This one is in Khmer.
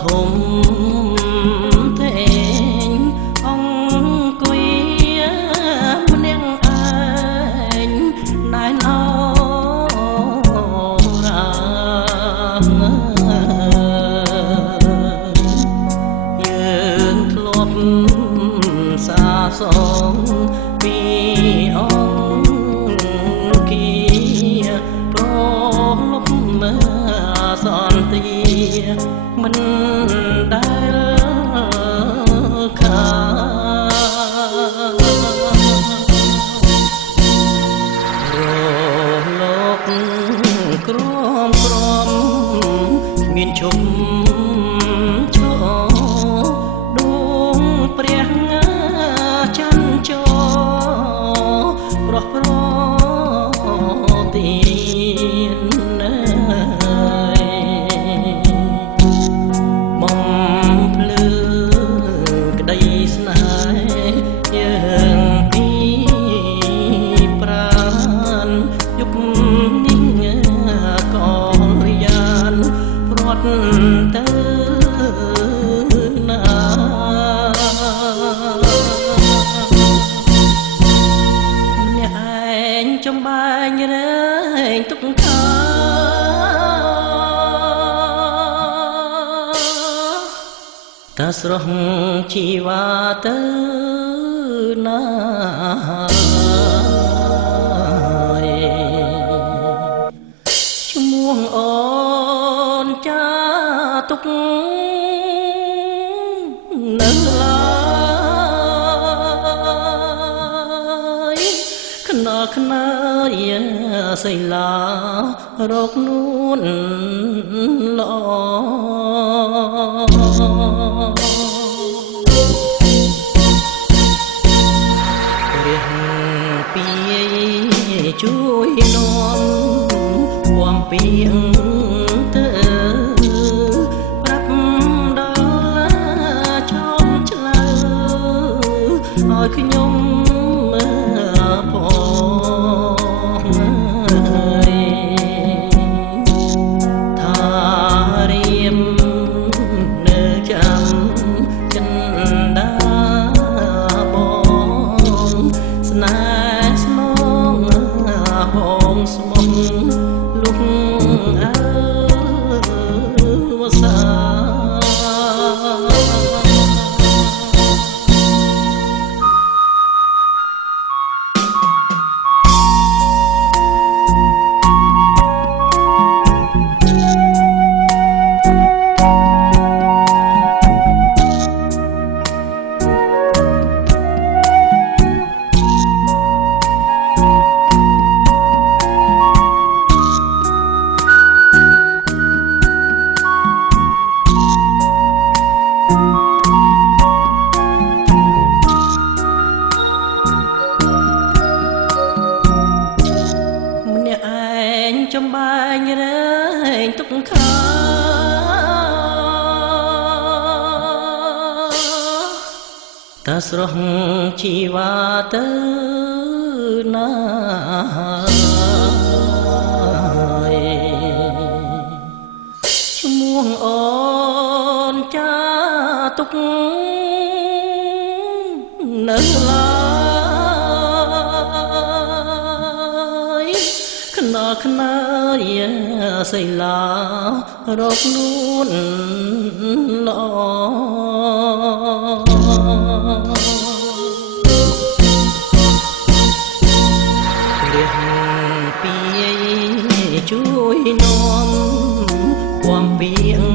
ធំធេងអង្គុយម្នាក់ឯងណែនអរាយើងធ្លាប់សាសងពីអង្គគាប្រលប់មើសន្តិមិនដែលខារលោកក្រមមានជុំឈរដួងព្រះច័ន្ទចរប្រោះប្រទានទៅណាម្នាក់ឯងចំបាញ់រែងទុកខាតាស្រស់ជីវ៉ាទៅណាឈ្មោះអូនចាទុកនៅឡើយខ្នល់ខ្នើយសីឡារកនួនល្អព្រះពីជួយនាំความเปียงเธอปรับดอลชมเฉลยอ้อยขยมเมื่อพอถ้าเรียมเนื้อจำกันดาบองสนาสมองหองสมองลุกวสาចំបាញ់រែងទុកខាតាស្រស់ជីវ៉ាទៅណាឈ្មោះអូនចាទុកនៅឡើយខ្នល់ខ្នើយសីឡារកនួនល្អព្រះពីជួយនាំความเปียง